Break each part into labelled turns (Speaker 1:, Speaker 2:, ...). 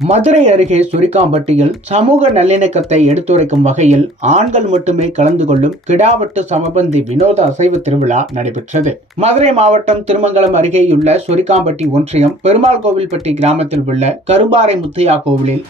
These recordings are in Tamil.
Speaker 1: மதுரை அருகே சுரிக்காம்பட்டியில் சமூக நல்லிணக்கத்தை எடுத்துரைக்கும் வகையில் ஆண்கள் மட்டுமே கலந்து கொள்ளும் கிடாவட்டு சமபந்தி வினோத அசைவு திருவிழா நடைபெற்றது. மதுரை மாவட்டம் திருமங்கலம் அருகேயுள்ள சுரிக்காம்பட்டி ஒன்றியம் பெருமாள் கோவில்பட்டி கிராமத்தில் உள்ள கரும்பாறை முத்தையா கோவிலில்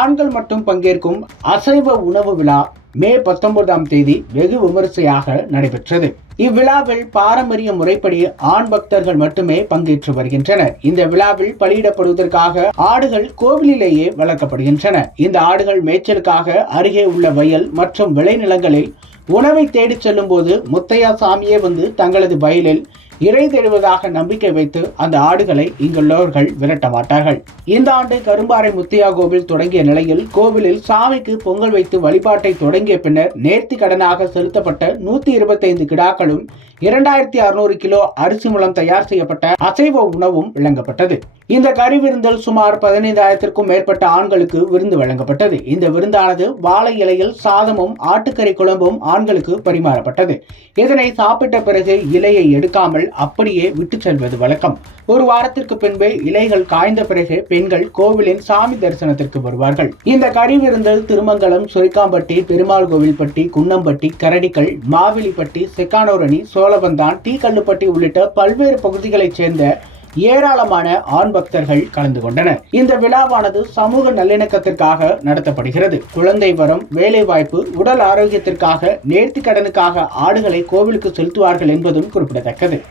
Speaker 1: ஆண்கள் மட்டும் பங்கேற்கும் அசைவ உணவு விழா மே பத்தொன்பதாம் தேதி வெகு விமரிசையாக நடைபெற்றது. இவ்விழாவில் பாரம்பரிய முறைப்படி ஆண் பக்தர்கள் மட்டுமே பங்கேற்று வருகின்றனர். இந்த விழாவில் பலியிடப்படுவதற்காக ஆடுகள் கோவிலிலேயே வளர்க்கப்படுகின்றன. இந்த ஆடுகள் மேய்ச்சலுக்காக அருகே உள்ள வயல் மற்றும் விளைநிலங்களில் உணவை தேடிச் செல்லும் போது முத்தையா சாமியே வந்து தங்களது வயலில் இறை தேடுவதாக நம்பிக்கை வைத்து அந்த ஆடுகளை இங்குள்ளவர்கள் விரட்ட மாட்டார்கள். இந்த ஆண்டு கரும்பாறை முத்தியா கோவில் தொடங்கிய நிலையில் கோவிலில் சாமிக்கு பொங்கல் வைத்து வழிபாட்டை தொடங்கிய பின்னர் நேர்த்தி கடனாக செலுத்தப்பட்ட நூத்தி இருபத்தைந்து கிடாக்களும் இரண்டாயிரத்தி அறுநூறு கிலோ அரிசி மூலம் தயார் செய்யப்பட்ட அசைவ உணவும் வழங்கப்பட்டது இந்த கறி விருந்தில் சுமார் பதினைந்தாயிரத்திற்கும் மேற்பட்ட ஆண்களுக்கு விருந்து வழங்கப்பட்டது. இந்த விருந்தானது வாழை இலையில் சாதமும் ஆட்டுக்கறி குழம்பும் ஆண்களுக்கு பரிமாறப்பட்டது. இதனை சாப்பிட்ட பிறகு இலையை எடுக்காமல் அப்படியே விட்டு செல்வது வழக்கம். ஒரு வாரத்திற்கு பின்பே இலைகள் காய்ந்த பிறகு பெண்கள் கோவிலின் சாமி தரிசனத்திற்கு வருவார்கள். இந்த கறி திருமங்கலம் சுரிக்காம்பட்டி பெருமாள் கோவில்பட்டி குன்னம்பட்டி கரடிக்கல் மாவிலிப்பட்டி செக்கானோரணி சோழவந்தான் தீக்கல்லுப்பட்டி உள்ளிட்ட பல்வேறு பகுதிகளைச் சேர்ந்த ஏராளமான ஆண் பக்தர்கள் கலந்து கொண்டனர். இந்த விழாவானது சமூக நல்லிணக்கத்திற்காக நடத்தப்படுகிறது. குழந்தை வரம் வேலை வாய்ப்பு உடல் ஆரோக்கியத்திற்காக நேர்த்தி கடனுக்காக ஆடுகளை கோவிலுக்கு செலுத்துவார்கள் என்பதும் குறிப்பிடத்தக்கது.